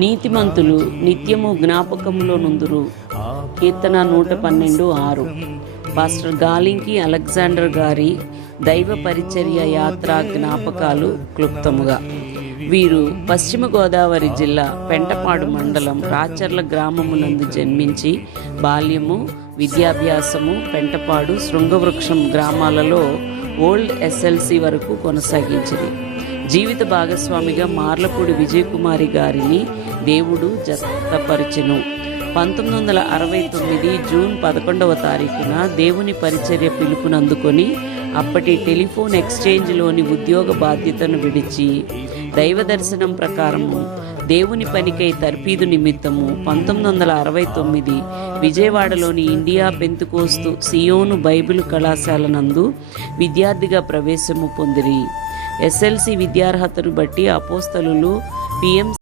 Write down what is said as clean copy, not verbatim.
నీతిమంతులు నిత్యము జ్ఞాపకములో నుందురు. కీర్తన 112:6. Pastor Galinki Alexander గారి దైవ పరిచర్య యాత్రా జ్ఞాపకాలు క్లుప్తముగా. వీరు పశ్చిమ గోదావరి జిల్లా పెంటపాడు మండలం రాచర్ల గ్రామములందు జన్మించి బాల్యము, విద్యాభ్యాసము పెంటపాడు, శృంగవృక్షం గ్రామాలలో ఓల్డ్ ఎస్ఎల్సి వరకు కొనసాగించింది. జీవిత భాగస్వామిగా మార్లపూడి విజయకుమారి గారిని దేవుడు జతపరిచెను. 1969 జూన్ 11 దేవుని పరిచర్య పిలుపునందుకొని అప్పటి టెలిఫోన్ ఎక్స్చేంజ్లోని ఉద్యోగ బాధ్యతను విడిచి దైవ దర్శనం ప్రకారము దేవుని పనికై తర్ఫీదు నిమిత్తము 1969 విజయవాడలోని ఇండియా పెంతుకోస్తు సియోను బైబిల్ కళాశాల నందు విద్యార్థిగా ప్రవేశము పొందిరి. ఎస్ఎల్సి విద్యార్హతను బట్టి అపోస్తలులు పిఎం